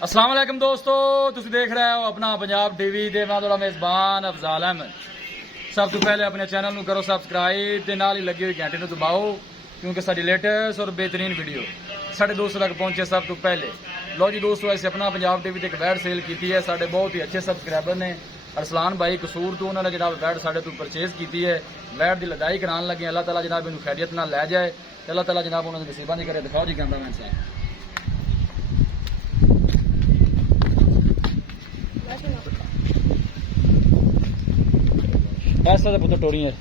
अस्सलाम वालेकुम दोस्तों, तुम देख रहे हो अपना पंजाब टीवी दे मैं थोड़ा मेजबान अफजाल अहमद। सब तो पहले अपने चैनल को करो सबसक्राइब ते नाल ही लगी हुई घंटे दबाओ क्योंकि साडी लेटेस्ट और बेहतरीन वीडियो साढ़े दोस्तों तक पहुंचे सब तो पहले। लो जी दोस्तों, ऐसे अपना पंजाब टीवी एक वैड सेल की है। साढ़े बहुत ही अच्छे सबसक्राइबर ने अरसलान भाई कसूर तो उन्होंने जनाब वैड साढ़े तो परचेज की है। वैड की लदाई कराने लगे। अल्लाह ताला जनाब इन खैरियत ना लै जाए। अल्लाह ताला जनाब उन्होंने नसीबा नहीं करे। दिखाओ जी कैमरा मैन साहब। ऐसा तो पुत्र टोरी है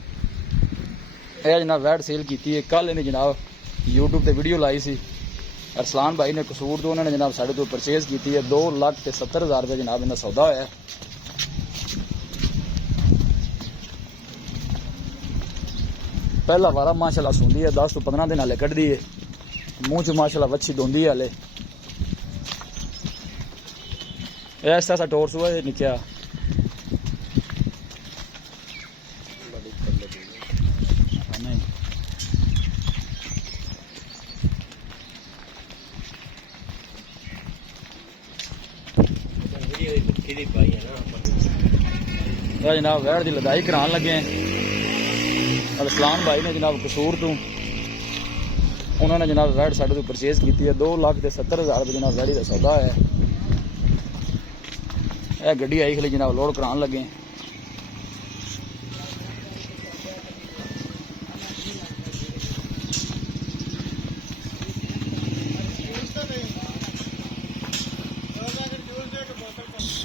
यह जनाब वैड सेल की है। कल इन्हें जनाब यूट्यूब पर वीडियो लाई सी। अरसलान भाई ने कसूर तो उन्होंने जनाब साढ़े तो परचेज की है। 2,70,000 रुपये जनाब इन्हें सौदा होया। पहला वारा माशाल्लाह सूंदी है। 10 तो 15 दिन हाले कटदी है। मुंह च माशाल्लाह वच्छी दोंदी है हाले। ऐसा सा टोर सुआ निकया जनाब वैड की लदाई कराने लगे। अरसलान भाई ने जनाब कसूर तो उन्होंने जनाब वैड साढ़े तो परचेज की है। 2,70,000 रुपये जनाब वैडी का सौदा है। यह गड्डी आई खली जनाब लोड कराने लगे।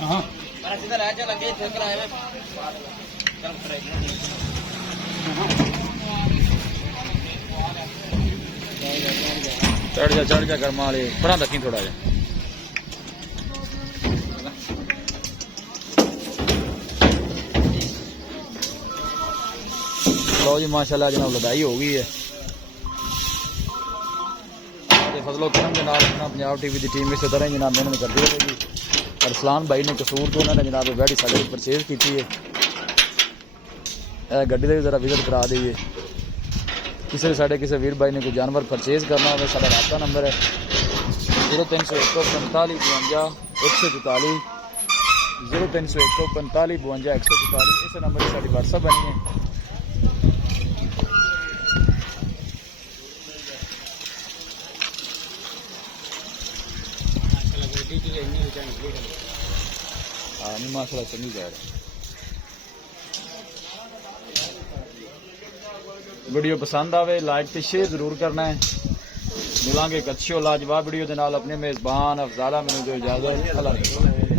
हाँ चढ़ जा गर्मा वाले परा रखी थोड़ा जा। लो जी माशाल्लाह जनाब लदाई हो गई है। फजलो करम के नाल अपना पंजाब टीवी की टीम इस तरह जनाब मेहनत करती रहेगी। अरसलान भाई ने कसूर तो उन्होंने जनाब वैडी साढ़े परचेज की है। गड्डी का भी जरा विजिट करा दीजिए। किसी साढ़े किसी वीर भाई ने कोई जानवर परचेज करना हो साढ़ा रास्ता नंबर है 030145 52 144 030145 52 144। इस नंबर से साड़ी व्हाट्सएप बनी है। हाँ नहीं माशाल्लाह चंगी जा रहा। वीडियो पसंद आवे लाइक तो शेयर जरूर करना है। मिलांगे एक अच्छी और लाजवाब वीडियो के नाल। अपने मेजबान अफजाला मैनू जो इजाजत।